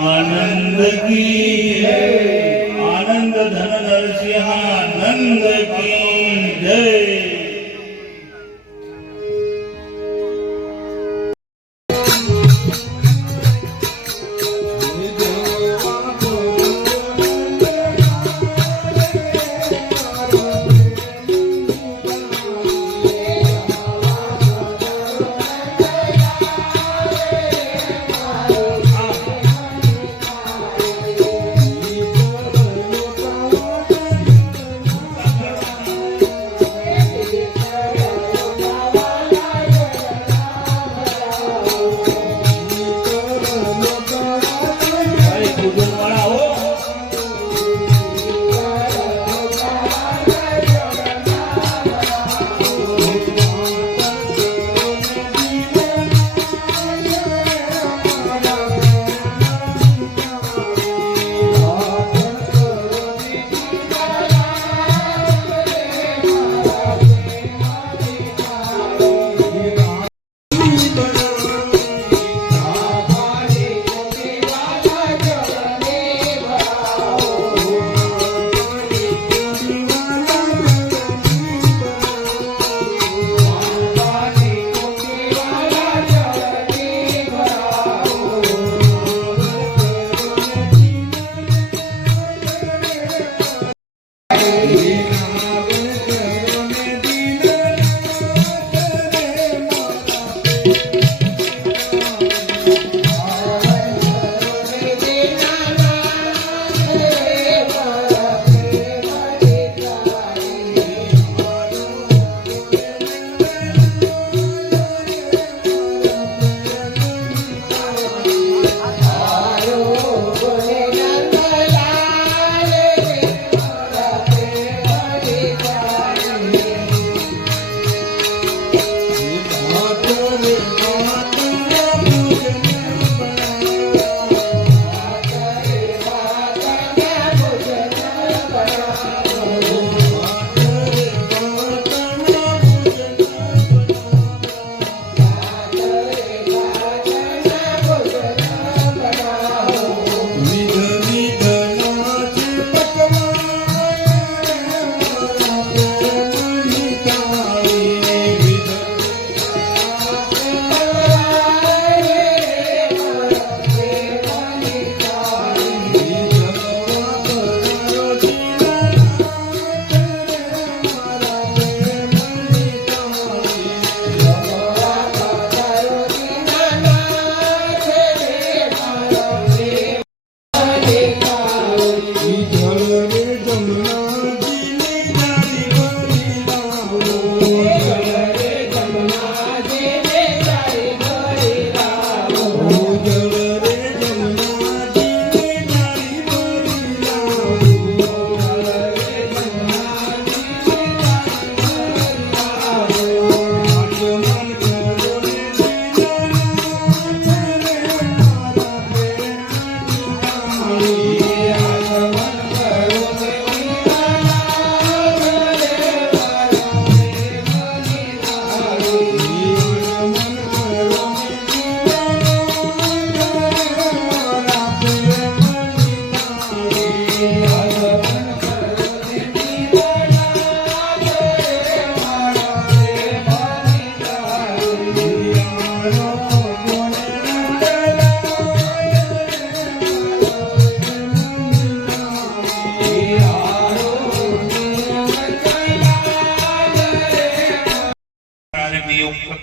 आनंद की आनंद धन नरसिंहानंद की जय।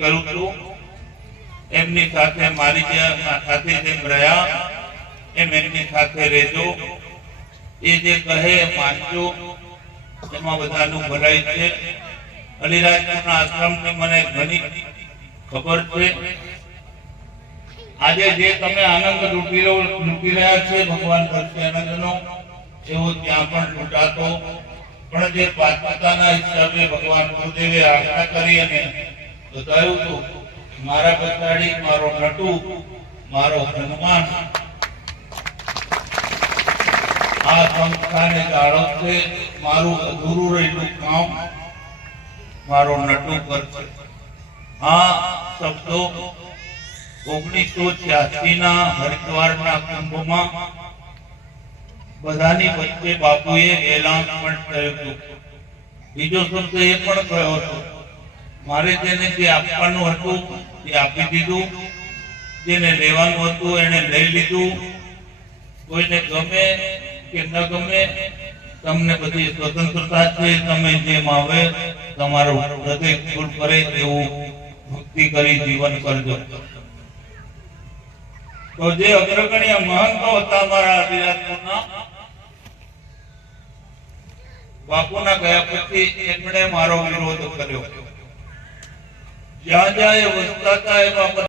કરું છું એમની સાથે મારી સાથે જેમ રહ્યા એમ એમની સાથે રહેજો. એ જે કહે માનજો, એમાં બધાનું ભલાઈ છે. અલીરાજપુરના આશ્રમની મને ઘણી ખબર છે. આજે જે તમે આનંદ લૂંટી રહ્યા છે ભગવાન સચ્ચિદાનંદનો, એવો ત્યાં પણ લૂંટાતો. પણ જે પાત્રતાના હિસાબે ભગવાન ગુરુદેવે આજ્ઞા કરી અને બતાવ્યું હતું, મારા પછાડી મારો નટુ, મારો હનુમાન આ સંસ્થાને જાળવશે. મારું અધૂરું રહેલું કામ મારો નટુ કરશે. આ શબ્દો 1986ના હરિદ્વારના કુંભમાં બધાની વચ્ચે બાપુએ એલાન્સમેન્ટ કર્યું હતું. બીજો શબ્દ એ પણ કહ્યો હતો, મારે જેને જે આપવાનું હતું એ આપી દીધું, જેને લેવાનું હતું એને લઈ લીધું. કોઈને ગમે કે ન ગમે, તમને બધી સ્વતંત્રતા છે. તમે જેમ આવે તમારું હૃદય ખુલ કરે એવું ભક્તિ કરી જીવન કરજો. તો જે અગ્રગણ્ય મહંતો હતા મારા અલીરાજપુરના, બાપુના ગયા પછી એમણે મારો વિરોધ કર્યો. જ્યાં જ્યાં એ વસતા હતા એમાં